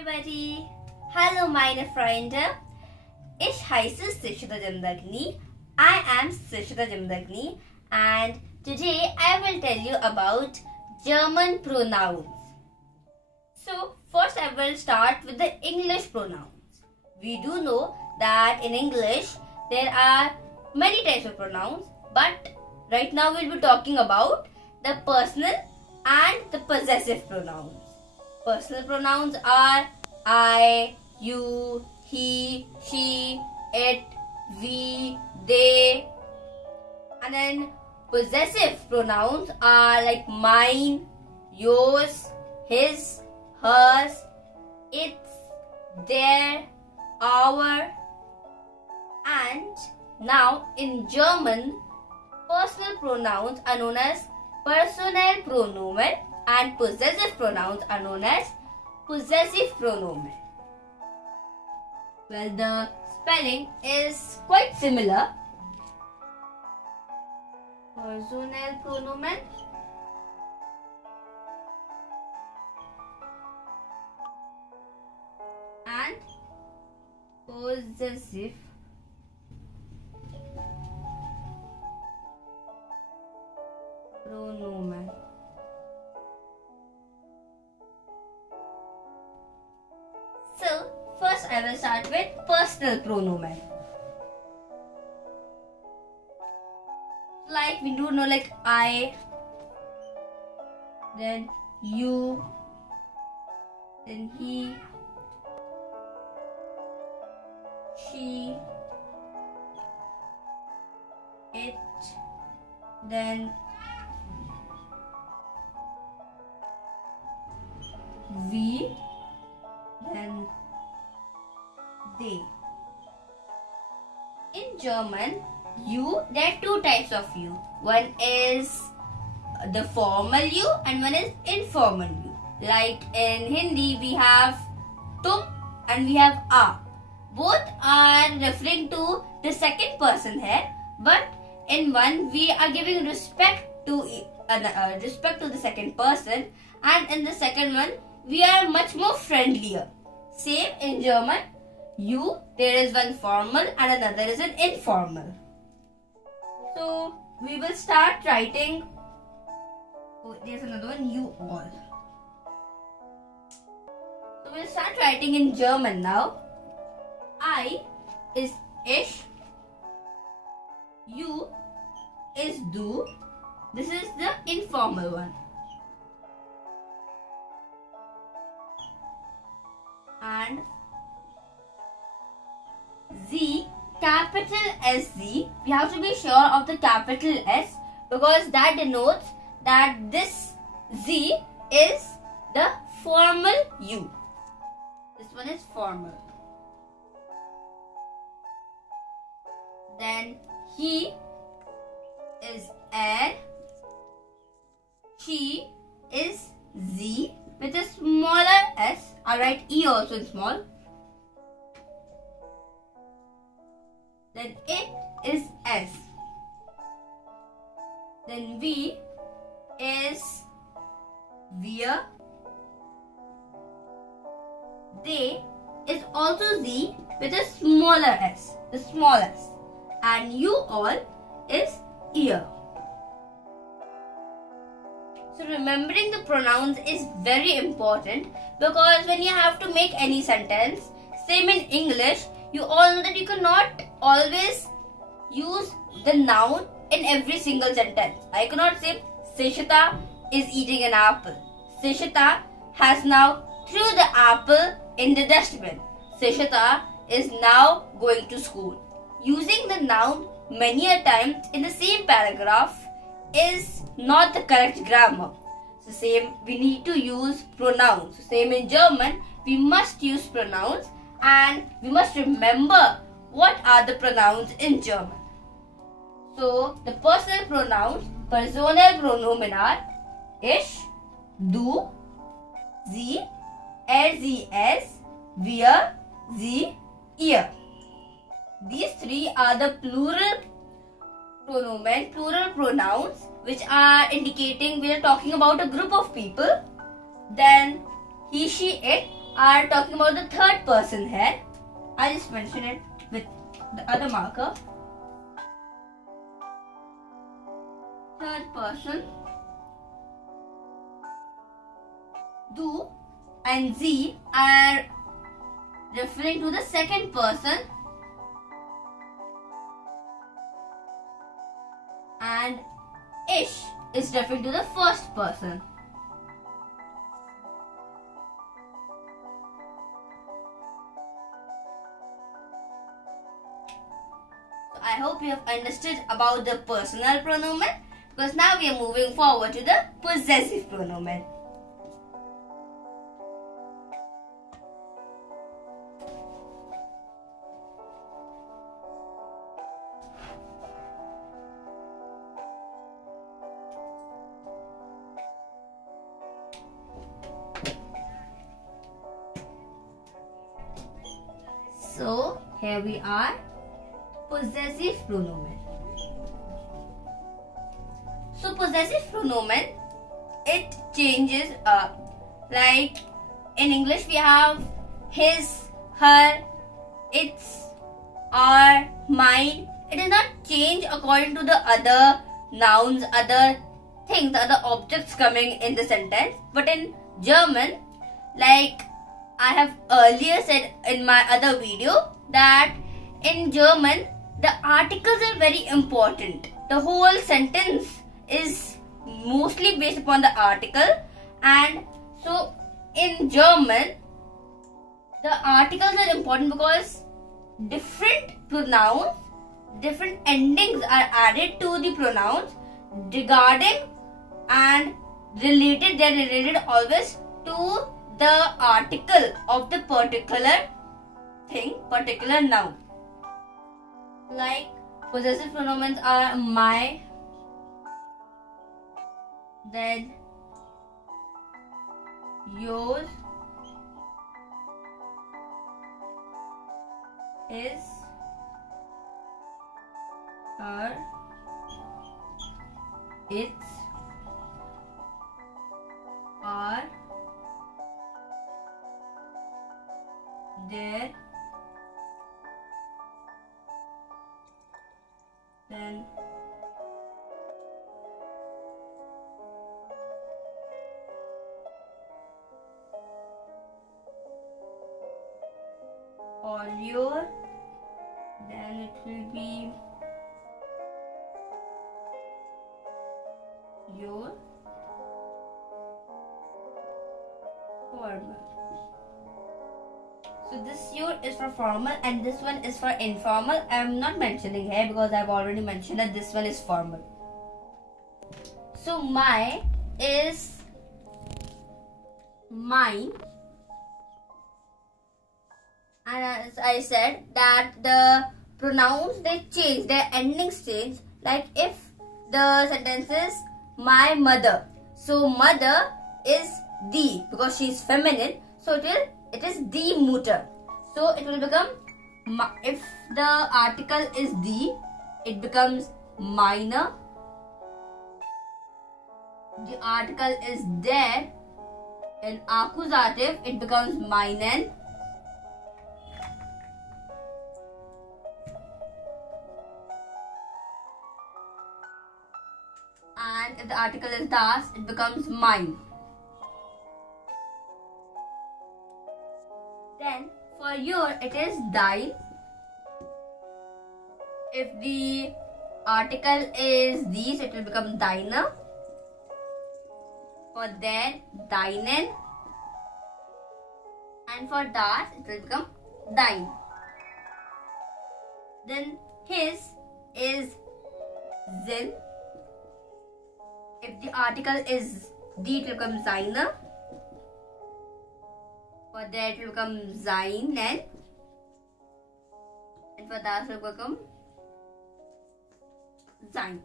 everybody. Hello meine Freunde. Ich heiße Sesheta Jamdagni. I am Sesheta Jamdagni and today I will tell you about German pronouns. So first I will start with the English pronouns. We do know that in English there are many types of pronouns, but right now we'll be talking about the personal and the possessive pronouns. Personal pronouns are I, you, he, she, it, we, they. And then possessive pronouns are like mine, yours, his, hers, its, their, our. And now in German, personal pronouns are known as personal pronomen and possessive pronouns are known as possessive pronomen. Well, the spelling is quite similar. Personal pronomen and possessive pronomen. So, first I will start with personal pronomen. Like we do know like I, then you, then he, she, it, then we, then they. In German, you, there are two types of you. One is the formal you and one is informal you. Like in Hindi, we have tum and we have aap. Both are referring to the second person here, but in one we are giving respect to the second person, and in the second one we are much more friendlier. Same in German. You, there is one formal and another is an informal. So we will start writing. Oh, there's another one, you all. So we'll start writing in German now. I is ich. You is du. This is the informal one. And Z, capital SZ, we have to be sure of the capital S because that denotes that this Z is the formal U. This one is formal. Then he is er, she is Z with a smaller S. I'll write E also in small. Then it is S. Then we is wir. They is also Z with a smaller S, the smallest. And you all is ihr. So remembering the pronouns is very important because when you have to make any sentence, same in English, you all know that you cannot always use the noun in every single sentence. I cannot say Sesheta is eating an apple. Sesheta has now threw the apple in the dustbin. Sesheta is now going to school. Using the noun many a times in the same paragraph is not the correct grammar. So same, we need to use pronouns. Same in German, we must use pronouns and we must remember what are the pronouns in German. So the personal pronouns, personal pronomen are ich, du, sie, sie, es, wir, sie, ihr. These three are the plural pronomen, plural pronouns, which are indicating we are talking about a group of people. Then he, she, it are talking about the third person here. I just mention it with the other marker. Third person. Du and sie are referring to the second person, and ich is referring to the first person. So I hope you have understood about the personal pronoun, because now we are moving forward to the possessive pronoun. So here we are, possessive pronoun. So possessive pronoun, it changes like in English we have his, her, its, our, mine. It does not change according to the other nouns, other things, other objects coming in the sentence. But in German, like I have earlier said in my other video, that in German the articles are very important. The whole sentence is mostly based upon the article, and so in German the articles are important because different pronouns, different endings are added to the pronouns regarding and related. They are related always to the article of the particular thing, particular noun. Like possessive pronouns are my, then yours, his, her, its, our, their, then all your, then it will be your, formal. So this your is for formal and this one is for informal. I am not mentioning here because I have already mentioned that this one is formal. So my is mine, and as I said that the pronouns, they change, their endings change. Like if the sentence is my mother, so mother is the, because she is feminine, so it is the Mutter. So it will become, if the article is the, it becomes minor. The article is der. In accusative, it becomes meinen. And if the article is das, it becomes mine. Then for your, it is thine. If the article is these, it will become deine. For their, deinen. And for das, it will become thine. Then his is zin. If the article is the, it will become seine. For that, it will become seinen. And for that, it will become sein.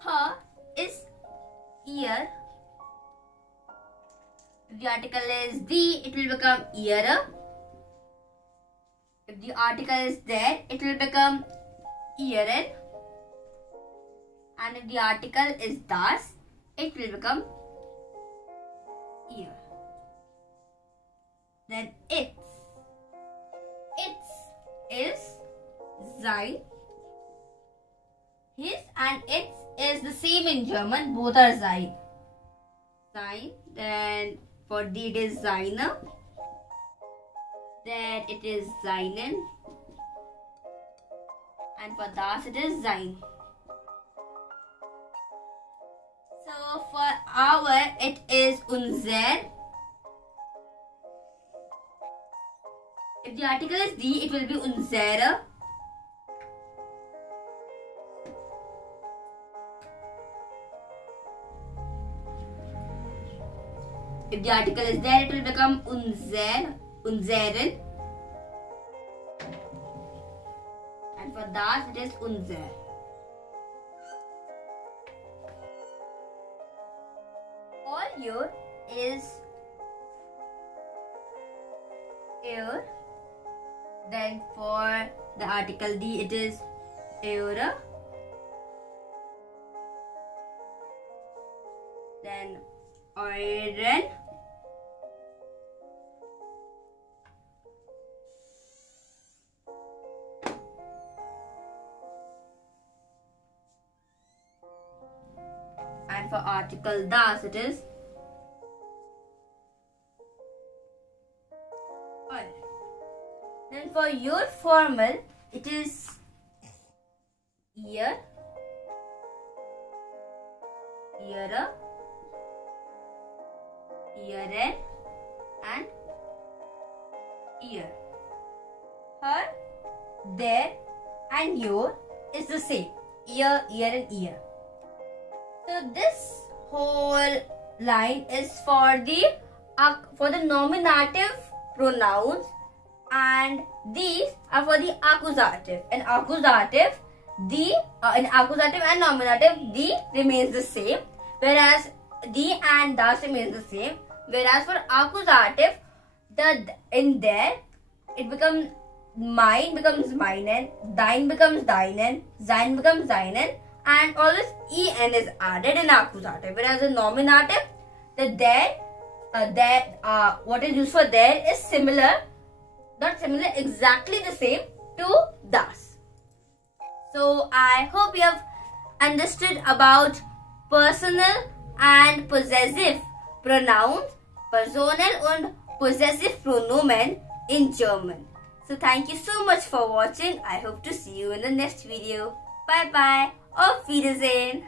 Her is ear. If the article is the, it will become earer. If the article is there, it will become earen. And if the article is das, it will become ear. Then its. Its is sein. His and its is the same in German. Both are sein. Sein. Then for D it is seine. Then it is seinen. And for das it is sein. So for our it is unser. If the article is die, it will be unsere. If the article is there, it will become unser, unseren. And for das, it is unser. For your is ear. Then for the article D, it is eure. Then euren. And for article das, it is euer. Then for your formal, it is ear, eure, earen, and ear. Her, their, and your is the same. Ear, ear, and ear. So this whole line is for the nominative pronouns, and these are for the accusative. In accusative and nominative, the remains the same, whereas the and das remains the same. Whereas for accusative, in there it becomes mine becomes meinen, dein becomes deinen, sein becomes seinen, and always en is added in accusative. Whereas in nominative, what is used for there is similar, not similar, exactly the same to das. So I hope you have understood about personal and possessive pronouns, Personal und possessive pronomen in German. So thank you so much for watching. I hope to see you in the next video. Bye bye. Auf Wiedersehen.